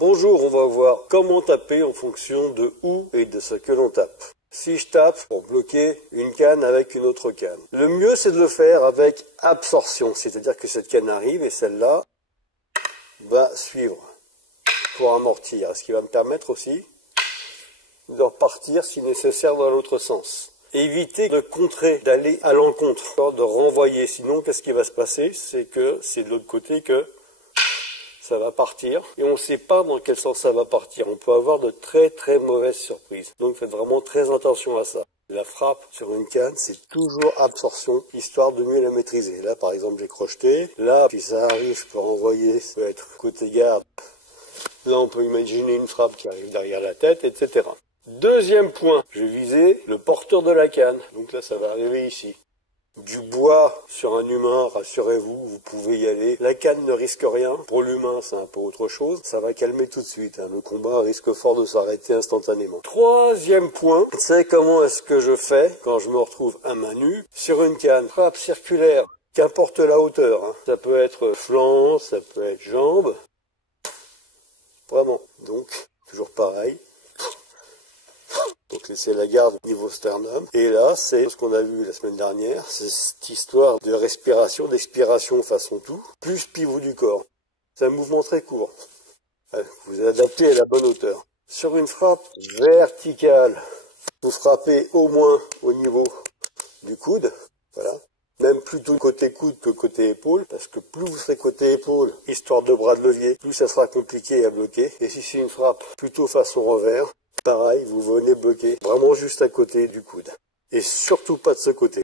Bonjour, on va voir comment taper en fonction de où et de ce que l'on tape. Si je tape pour bloquer une canne avec une autre canne, le mieux c'est de le faire avec absorption, c'est-à-dire que cette canne arrive et celle-là va suivre pour amortir, ce qui va me permettre aussi de repartir si nécessaire dans l'autre sens. Éviter de contrer, d'aller à l'encontre, de renvoyer, sinon qu'est-ce qui va se passer? C'est que c'est de l'autre côté que ça va partir et on ne sait pas dans quel sens ça va partir. On peut avoir de très très mauvaises surprises. Donc faites vraiment très attention à ça. La frappe sur une canne, c'est toujours absorption, histoire de mieux la maîtriser. Là par exemple j'ai crocheté. Là, si ça arrive, je peux renvoyer, ça peut être côté garde. Là on peut imaginer une frappe qui arrive derrière la tête, etc. Deuxième point, je visais le porteur de la canne. Donc là ça va arriver ici. Du bois sur un humain, rassurez-vous, vous pouvez y aller. La canne ne risque rien. Pour l'humain, c'est un peu autre chose. Ça va calmer tout de suite. Le combat risque fort de s'arrêter instantanément. Troisième point, c'est comment est-ce que je fais quand je me retrouve à main nue sur une canne. Frappe circulaire, qu'importe la hauteur. Ça peut être flanc, ça peut être jambe. Vraiment. Donc, toujours pareil. Donc laissez la garde au niveau sternum. Et là, c'est ce qu'on a vu la semaine dernière, c'est cette histoire de respiration, d'expiration façon tout, plus pivot du corps. C'est un mouvement très court. Vous adaptez à la bonne hauteur. Sur une frappe verticale, vous frappez au moins au niveau du coude. Voilà. Même plutôt côté coude que côté épaule, parce que plus vous serez côté épaule, histoire de bras de levier, plus ça sera compliqué à bloquer. Et si c'est une frappe plutôt façon revers, pareil, vous venez bloquer vraiment juste à côté du coude. Et surtout pas de ce côté.